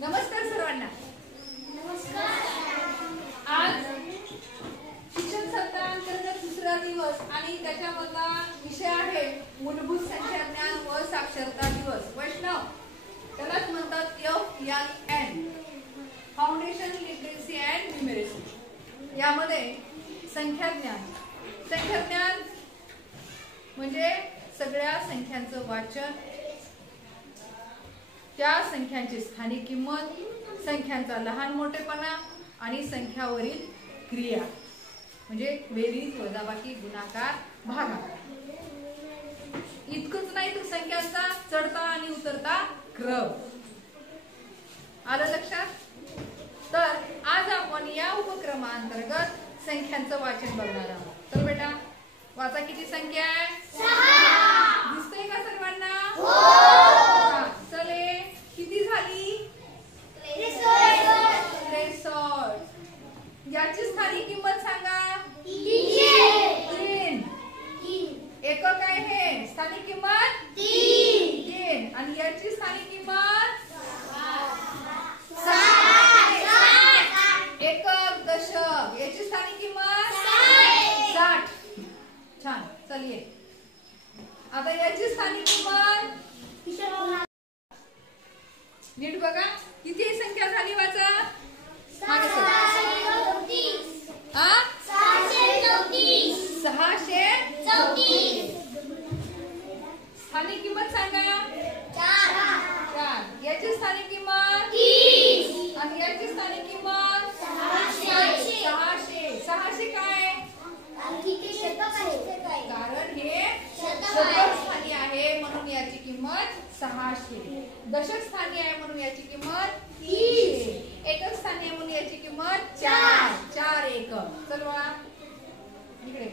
नमस्कार सर्वांना. आज शिक्षण सत्रांतर्गत दुसरा दिवस आणि त्याच्यामधला विषय आहे मूलभूत संख्या ज्ञान व साक्षरता दिवस. वैष्णव त्यालाच म्हणतात FLN, foundation literacy and numeracy. यामध्ये संख्याज्ञान म्हणजे सगळ्या संख्यांचं वाचन, त्या संख्यांची स्थानिक किंमत, संख्यांचा लहान मोठेपणा आणि संख्यावरील क्रिया म्हणजे बेरीज, वजाबाकी, गुणाकार, भागाकार. इतकंच नाही तर संख्यांचा चढता आणि उतरता क्रम. आलं लक्षात? तर आज आपण या उपक्रमांतर्गत संख्यांचं वाचन बघणार आहोत. तर बेटा वाचा, किती संख्या आहे? 6. दिसतंय का सर्वांना? हो. चले, किती झाली? 63. याची स्थानिक किंमत सांगा. 3. एकक आहे हे. स्थानिक किंमत 3. आणि याची स्थानिक किंमत 60. एकक, दशक याची स्थानिक किंमत 60. छान. चलिए आता याची स्थानिक किंमत नीट बघा, किती संख्या झाली? वाचा. 634. स्थानिक किंमत सांगा. 4. याची स्थानिक किंमत 30. आणि याची स्थानिक किंमत 600. 600 काय? कारण हे शतक स्थानी आहे म्हणून याची किंमत 600. दशक स्थानी आहे म्हणून याची किंमत 300. एकक स्थानी आहे म्हणून याची किंमत 4 एकक. चलवा इकडे.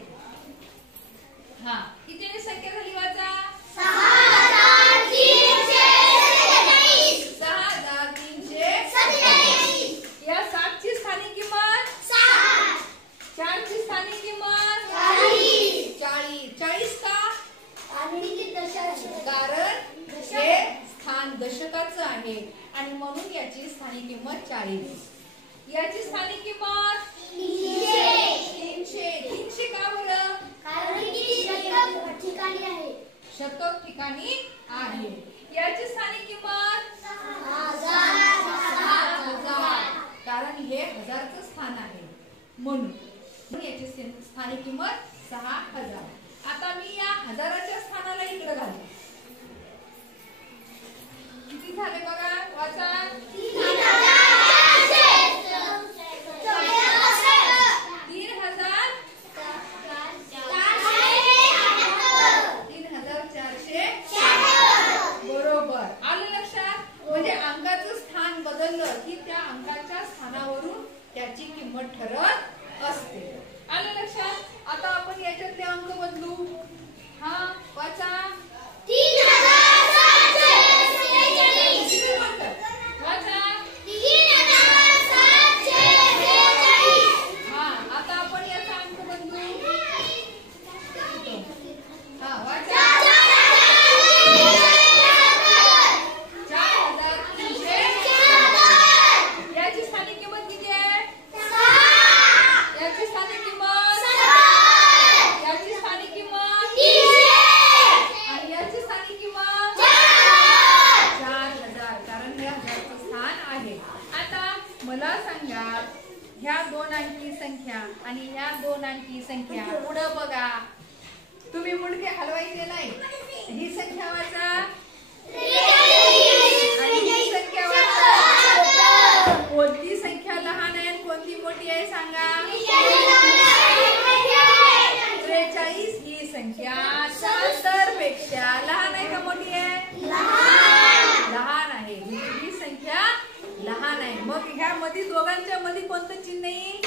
हा, किती संख्या झाली? वाचा. 6347. या 7 ची स्थानिक किंमत 4 ची स्थानिक किंमत 40 का? कारण हे स्थान दशकाचं आहे आणि म्हणून याची स्थानिक किंमत 40. याची स्थानिक किंमत 300 का बरं? शतक ठिकाणी आहे. याची स्थानिक किंमत 1000. कारण हे हजारचं स्थान आहे म्हणून याची स्थानिक किंमत 6000. आता मी या हजाराच्या स्थानाला इकडे घालते. किती झाले बघा? वाचा. 3400. बरोबर. आलं लक्षात? म्हणजे अंकाचं स्थान बदललं की त्या अंकाच्या स्थानावरून त्याची किंमत ठरत असते. आलं लक्षात? आता आपण याच्यातले अंक बदलू. हा, वाचा. 3746. वाचा. 3746. हा, आता आपण याचा अंक बदलू. हा, वाचा. 4300. याची स्थानिक किंमत किती आहे? 6. याची स्थानिक किंमत 7. याची स्थानिक किंमत 300. आणि याची स्थानिक किंमत 4000. कारण हे हजारचं स्थान आहे. आता मला सांगा, ह्या 2 अंकी संख्या आणि या 2 अंकी संख्या पुढे बघा. तुम्ही मुंडके हलवायचे नाही. ही संख्या वाचा आणि ही संख्या वाचा. कोणती संख्या लहान आहे आणि कोणती मोठी आहे सांगा. 43 ही संख्या 74 पेक्षा लहान आहे का मोठी आहे? लहान आहे. ही संख्या लहान आहे. मग ह्या मध्ये दोघांच्या मध्ये कोणतं चिन्ह येईल?